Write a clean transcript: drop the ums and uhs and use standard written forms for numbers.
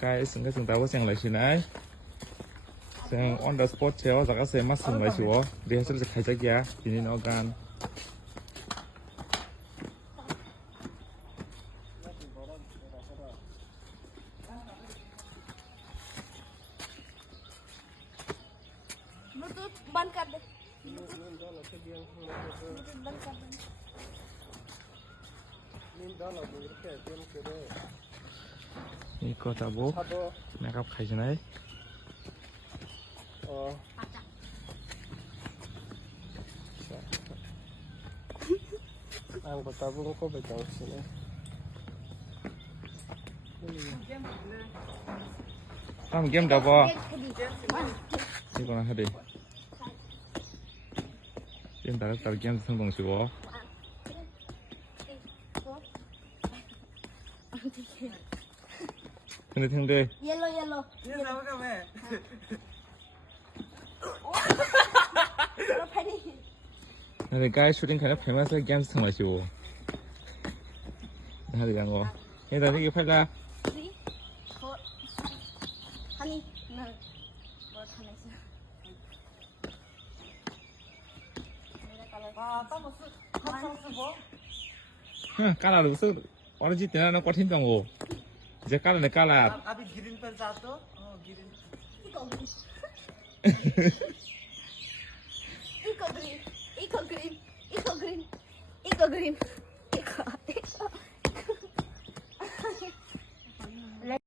cái sừng cái sừng tao có xem lại xin ấy xem on the spot chéo rồi các xem mắt sừng lại chúa đi sẽ khai chắc giá thì nên organ bluetooth बंद कर दे bluetooth बंद कर देนี่ก็จะบุนะครับใครจะไหนAng patabong ko ba ito sila?ทำเกมเดี๋ยวพอนี่ก็นะฮะดิเกมแต่ละเกมทั้งตรงสิวะ근데 근데 yellow yellow Yan ako kami. 근데 가이 슈팅 그냥 배면서 게임 상마시고 하는 거 얘들 이게 팔다 하니 나 뭐 하나씩 Tapos, hapsang subo. 까라 루스 어린지 때나는 꽈틴 당고 이제 까라네 까라 Abi green per jato? Oh, green. Eco green eco green eco green eco green eco eco